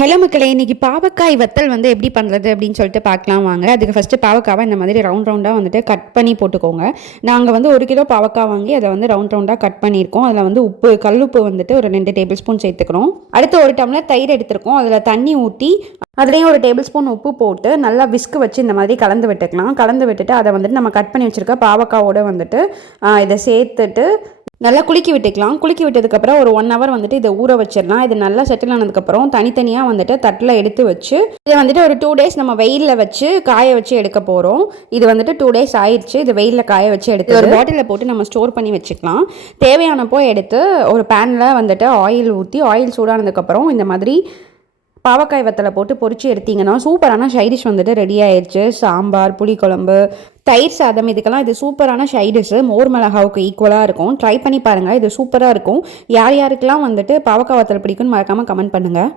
Hello மக்களே இன்றைக்கி பாவக்காய் வத்தல் வந்து எப்படி பண்ணுறது அப்படின்னு சொல்லிட்டு பார்க்கலாம் வாங்க. அதுக்கு ஃபஸ்ட்டு பாவக்காவை இந்த மாதிரி ரவுண்ட் ரவுண்டாக வந்துட்டு கட் பண்ணி போட்டுக்கோங்க. நாங்கள் வந்து ஒரு கிலோ பாவக்காய் வாங்கி அதை வந்து ரவுண்ட் ரவுண்டாக கட் பண்ணியிருக்கோம். அதில் வந்து உப்பு கல்லுப்பு வந்துட்டு ஒரு ரெண்டு டேபிள் ஸ்பூன் சேர்த்துக்கிறோம். அடுத்து ஒரு டம்ளர் தயிர் எடுத்திருக்கோம். அதில் தண்ணி ஊற்றி அதுலேயும் ஒரு டேபிள் ஸ்பூன் உப்பு போட்டு நல்லா விஸ்க்கு வச்சு இந்த மாதிரி கலந்து விட்டுக்கலாம். கலந்து விட்டுட்டு அதை வந்துட்டு நம்ம கட் பண்ணி வச்சுருக்க பாவக்காவோடு வந்துட்டு இதை சேர்த்துட்டு நல்லா குலுக்கி விட்டுக்கலாம். குலுக்கி விட்டதுக்கப்புறம் ஒரு ஒன் ஹவர் வந்துட்டு இதை ஊற வச்சிடலாம். இது நல்லா செட்டில் ஆனதுக்கப்புறம் தனித்தனியாக வந்துட்டு தட்டில் எடுத்து வச்சு இதை வந்துட்டு ஒரு டூ டேஸ் நம்ம வெயிலில் வச்சு காய வச்சு எடுக்க போகிறோம் இது வந்துட்டு டூ டேஸ் ஆயிடுச்சு இது வெயிலில் காய வச்சு எடுத்து ஒரு பாட்டிலில் போட்டு நம்ம ஸ்டோர் பண்ணி வச்சுக்கலாம். தேவையானப்போ எடுத்து ஒரு பேனில் வந்துட்டு ஆயில் ஊற்றி ஆயில் சூடானதுக்கப்புறம் இந்த மாதிரி பாவக்காய் வத்தலை போட்டு பொறிச்சு எடுத்தீங்கன்னா சூப்பரான சைடிஷ் வந்துட்டு ரெடி ஆயிடுச்சு சாம்பார் புளிக்குழம்பு தயிர் சாதம் இதுக்கெல்லாம் இது சூப்பரான ஷைடிஷ் மோர் மிளகாவுக்கு ஈக்குவலாக இருக்கும். ட்ரை பண்ணி பாருங்கள் இது சூப்பராக இருக்கும். யார் யாருக்கெல்லாம் வந்துட்டு பாவக்காய் வத்தல் பிடிக்கும்னு மறக்காமல் கமெண்ட் பண்ணுங்கள்